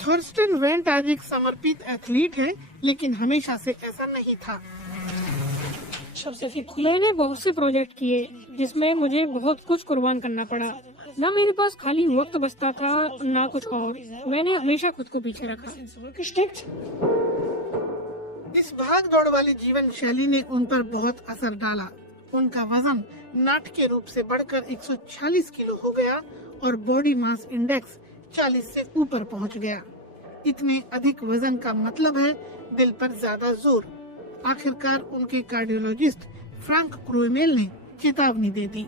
थॉर्स्टेन went आज एक समर्पित एथलीट है, लेकिन हमेशा से ऐसा नहीं था। मैंने बहुत से प्रोजेक्ट किए जिसमें मुझे बहुत कुछ कुर्बान करना पड़ा। न मेरे पास खाली वक्त बचता था न कुछ और। मैंने हमेशा खुद को पीछे रखा। इस भाग दौड़ वाली जीवन शैली ने उन पर बहुत असर डाला। उनका वजन नाटकीय रूप से बढ़कर 140 किलो हो गया और बॉडी मास इंडेक्स 40 से ऊपर पहुंच गया। इतने अधिक वजन का मतलब है दिल पर ज्यादा जोर। आखिरकार उनके कार्डियोलॉजिस्ट फ्रैंक क्रूमेल ने चेतावनी दे दी।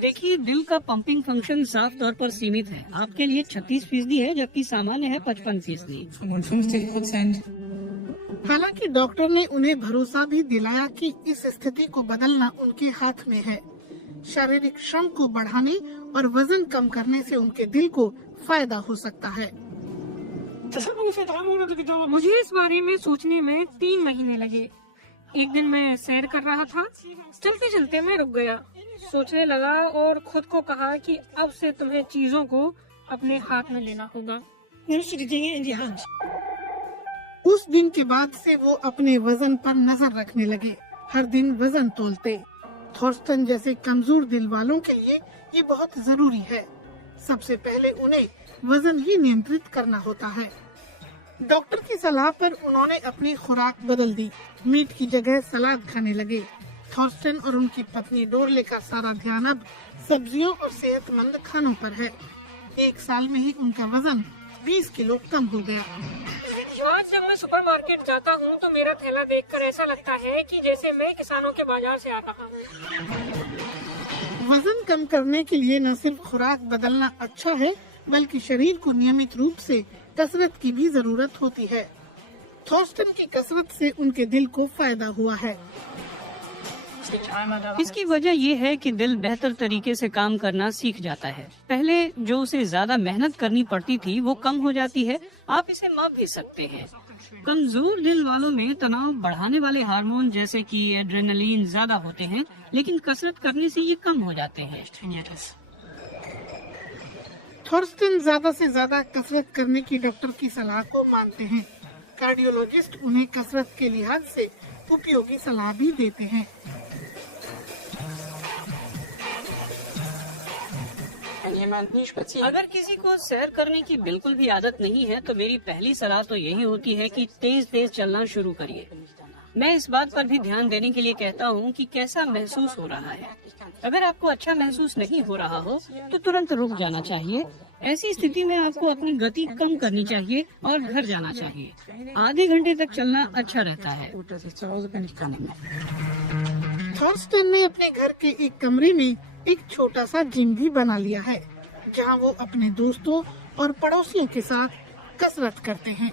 देखिए, दिल का पंपिंग फंक्शन साफ तौर पर सीमित है। आपके लिए 36% है, जबकि सामान्य है 55%। हालांकि डॉक्टर ने उन्हें भरोसा भी दिलाया कि इस स्थिति को बदलना उनके हाथ में है। शारीरिक श्रम को बढ़ाने और वजन कम करने से उनके दिल को फायदा हो सकता है। मुझे इस बारे में सोचने में 3 महीने लगे। एक दिन मैं सैर कर रहा था, चलते चलते मैं रुक गया, सोचने लगा और खुद को कहा कि अब से तुम्हें चीजों को अपने हाथ में लेना होगा। उस दिन के बाद से वो अपने वजन पर नजर रखने लगे, हर दिन वजन तोलते। थॉर्स्टेन जैसे कमजोर दिल वालों के लिए ये बहुत जरूरी है। सबसे पहले उन्हें वजन ही नियंत्रित करना होता है। डॉक्टर की सलाह पर उन्होंने अपनी खुराक बदल दी। मीट की जगह सलाद खाने लगे। थॉर्स्टेन और उनकी पत्नी डोरले का सारा ध्यान अब सब्जियों और सेहतमंद खानों पर है। 1 साल में ही उनका वजन 20 किलो कम हो गया। आज जब मैं सुपरमार्केट जाता हूँ तो मेरा थैला देखकर ऐसा लगता है कि जैसे मैं किसानों के बाजार से आ रहा हूँ। वजन कम करने के लिए न सिर्फ खुराक बदलना अच्छा है, बल्कि शरीर को नियमित रूप से कसरत की भी जरूरत होती है। थॉर्स्टेन की कसरत से उनके दिल को फायदा हुआ है। इसकी वजह ये है कि दिल बेहतर तरीके से काम करना सीख जाता है। पहले जो उसे ज्यादा मेहनत करनी पड़ती थी वो कम हो जाती है। आप इसे माप भी सकते हैं। कमजोर दिल वालों में तनाव बढ़ाने वाले हार्मोन जैसे कि एड्रेनलिन ज्यादा होते हैं, लेकिन कसरत करने से ये कम हो जाते हैं। थॉर्स्टेन ज्यादा से ज्यादा कसरत करने की डॉक्टर की सलाह को मानते हैं। कार्डियोलॉजिस्ट उन्हें कसरत के लिहाज से उपयोगी सलाह भी देते हैं। अगर किसी को सैर करने की बिल्कुल भी आदत नहीं है तो मेरी पहली सलाह तो यही होती है कि तेज तेज चलना शुरू करिए। मैं इस बात पर भी ध्यान देने के लिए कहता हूँ कि कैसा महसूस हो रहा है। अगर आपको अच्छा महसूस नहीं हो रहा हो तो तुरंत रुक जाना चाहिए। ऐसी स्थिति में आपको अपनी गति कम करनी चाहिए और घर जाना चाहिए। आधे घंटे तक चलना अच्छा रहता है। थॉर्स्टेन ने अपने घर के एक कमरे में एक छोटा सा जिम भी बना लिया है, जहां वो अपने दोस्तों और पड़ोसियों के साथ कसरत करते हैं।